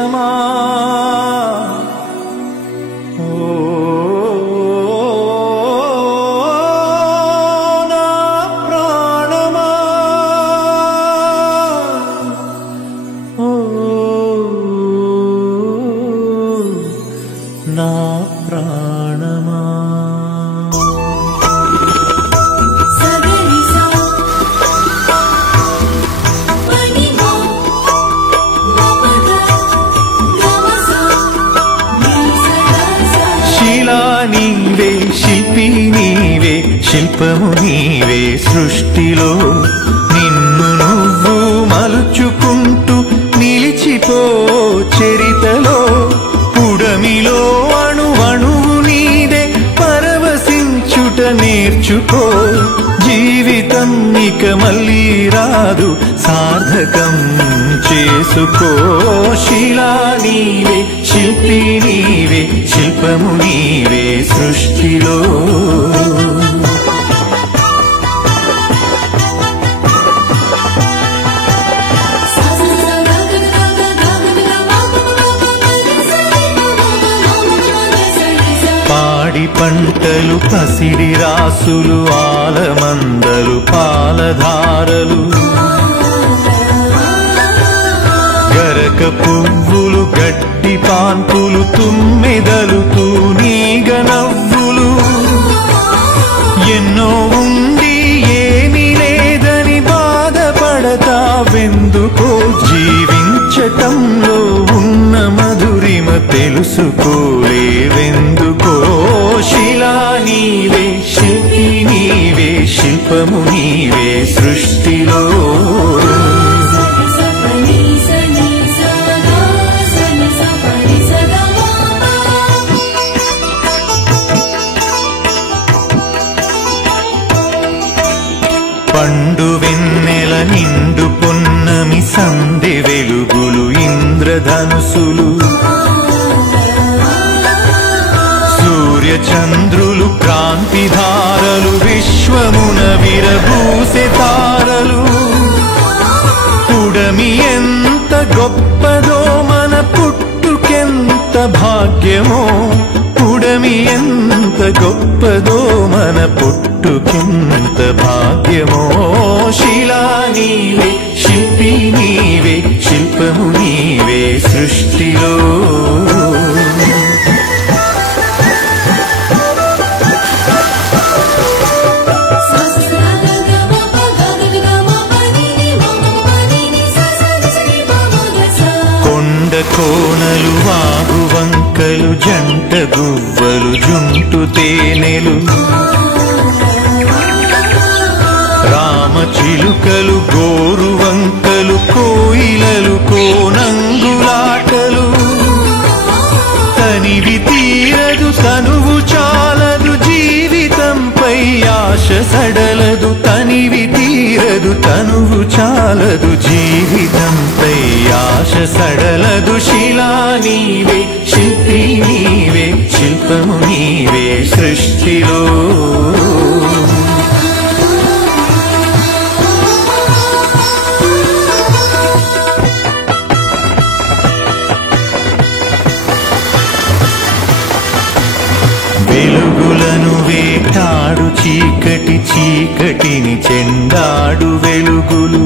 దేశమా నా ప్రాణమా నా ప్రాణమా నీవే శిల్పి నీవే శిల్పము నీవే సృష్టిలో నిన్ను నువ్వు మలుచుకుంటూ నిలిచిపో చరితలో పుడమిలో అణువణువు నీదే పరవశించుట నేర్చుకో జీవితం ఇక మళ్ళీ రాదు సార్థకం చేసుకో శిలా నీవే శిల్పి నీవే శిల్పము నీవే సృష్టిలో పాడి పంటలు పసిడి రాసులు ఆలమందలు పాలధారలు గరక పువ్వులు గడ్డి పాన్పులు తుమ్మెదలు తూనీగ నవ్వులు ఎన్నో ఉండి ఏమీ లేదని బాధపడతావెందుకో జీవించటంలో ఉన్న మధురిమ తెలుసుకోలేవెందుకో శిలా నీవే శిల్పి నీవే శిల్పము నీవే సృష్టిలో పండు వెన్నెల నిండు పొన్నమి సందె వెలుగులు ఇంద్రధనుసులు సూర్య చంద్రులు క్రాంతిధారలు విశ్వమున విరబూసె తారలు పుడమి ఎంత గొప్పదో మన పుట్టుకెంత భాగ్యమో పుడమి ఎంత గొప్పదో మన పుట్టుకెంత భాగ్యమో శిలా నీవే శిల్పి నీవే శిల్పము నీవే సృష్టిలో కొండ కోనలు వాగు వంకలు జంట గువ్వలు జుంటు తేనెలు రామ చిలుకలు గోరు వంకలు కోయిలలు కోనంగులాటలు తనివి తీరదు తనువు చాలదు జీవితంపై ఆశ సడలదు తనివి తీరదు తనువు చాలదు జీవితంపై ఆశ సడలదు శిలా నీవే శిల్పి నీవే శిల్పము నీవే సృష్టిలో వెలుగులను వేటాడు చీకటి చీకటిని చెండాడు వెలుగులు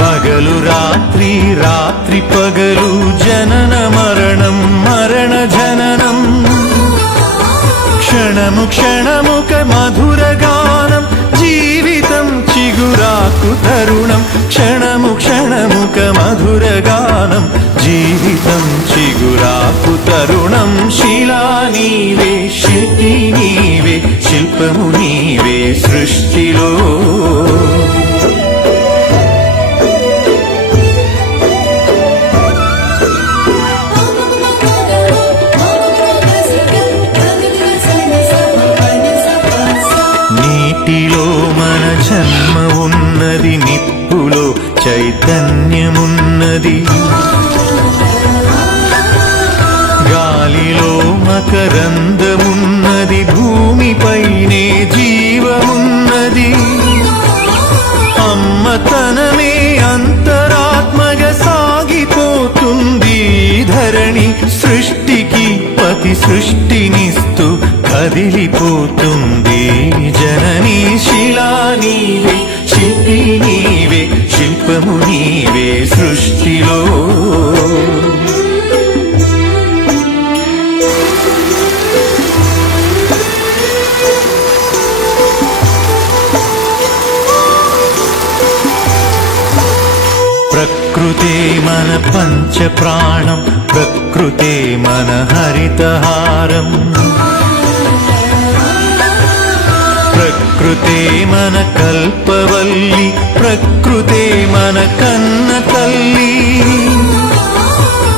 పగలు రాత్రి రాత్రి పగలు జనన మరణం మరణ జననం క్షణము క్షణముక మధుర గానం జీవితం చిగురాకు తరుణం క్షణము క్షణముక మధుర గానం జీవితం చిగురాకు తరుణం శిలా నీవే శిల్పి నీవే శిల్పము నీవే సృష్టిలో నీటిలో మన జన్మ ఉన్నది నిప్పులో చైతన్యమున్నది గాలిలో మకరందమున్నది భూమిపైనే జీవమున్నది అమ్మతనమే అంతరాత్మగా సృష్టినిస్తూ కదిలిపోతుంది జననీ. శిలా నీవే, శిల్పి నీవే, శిల్పము నీవే సృష్టిలో. ప్రకృతే మన పంచ ప్రాణం, ప్రకృతే మన హరితహారం, ప్రకృతే మన కల్పవల్లి, ప్రకృతే మన కన్న తల్లి.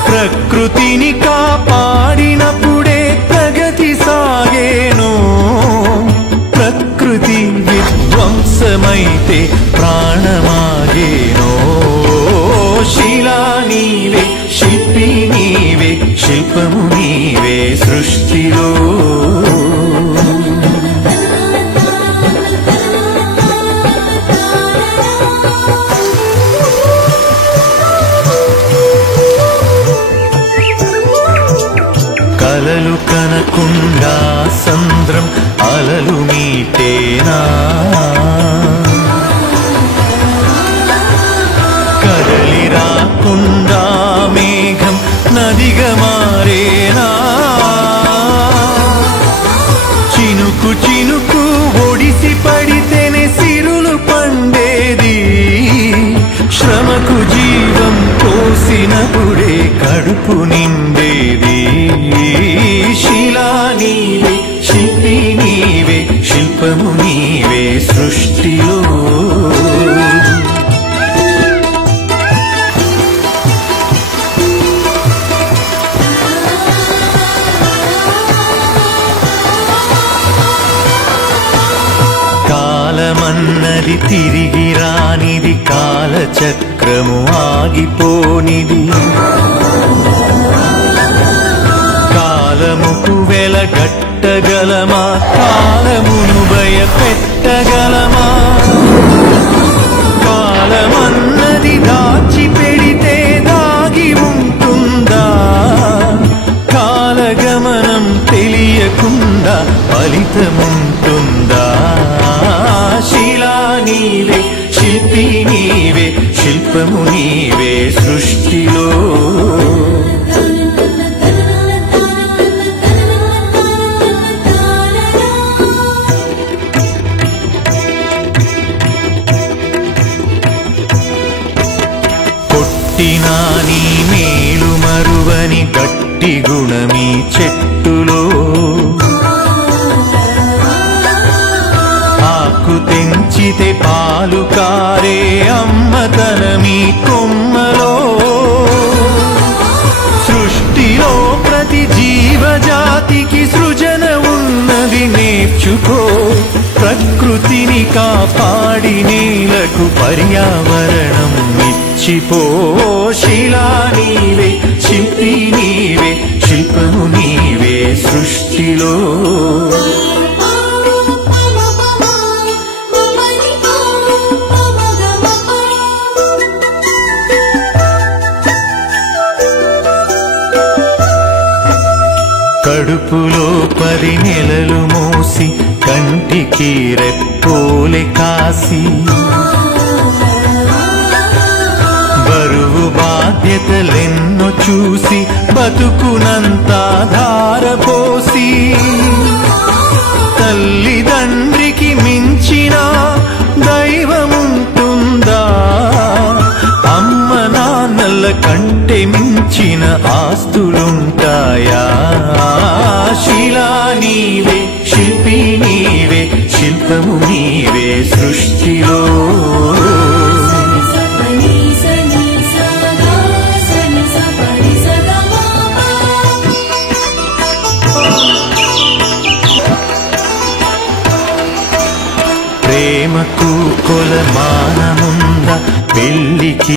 ప్రకృతిని కాపాడినప్పుడే ప్రగతి సాగేను, ప్రకృతి విధ్వంసమైతే ప్రాణమాగేనో. శిలా నీవే, శిల్పి నీవే, శిల్పము నీవే సృష్టిలో. కలలు కనకుండా సంద్రం అలలు మీటేనా, కదలి రాకుండా మేఘం నదిగా మారేనా. చినుకు చినుకు ఒడిసి పడితేనే సిరులు పండేది, శ్రమకు జీవం పోసినప్పుడే కడుపు నిండేది. శిలా నీవే, శిల్పి నీవే, శిల్పము నీవే సృష్టిలో. కాలమన్నది తిరిగి రానిది, కాలచక్రము ఆగిపోనిది. కాలముకు వెలగట్టగలమా, కాలమును భయపెట్టగలమా. కాలమన్నది దాచి పెడితే దాగి ఉంటుందా, కాలగమనం తెలియకుండా ఫలితముంటుందా. శిలా నీవే, శిల్పి నీవే, శిల్పము నీవే సృష్టిలో. కొట్టినా నీ మేలు మరువని గట్టి గుణమీ చెట్టులో, ఆకు తెంచితే పాలు కారే అమ్మతనమీ కొమ్మలో. సృష్టిలో ప్రతి జీవజాతికి సృజన ఉన్నది నేర్చుకో, ప్రకృతిని కాపాడి నేలకు పర్యావరణం ఇచ్చిపో. శిలా నీవే, శిల్పి నీవే, శిల్పము నీవే సృష్టిలో. కడుపులో 10 నెలలు మోసి కంటికి రెప్పోలే కాసి, బరువు బాధ్యతలెన్నో చూసి బతుకునంతా ధారపోసి. తల్లిదండ్రికి మించిన దైవముంటుందా, అమ్మ నాన్నల కంటే మించిన ఆస్తులుంటాయా. శిలా నీవే, శిల్పి నీవే, శిల్పము నీవే సృష్టిలో. ప్రేమకు కొలమానముందా, పెళ్లికి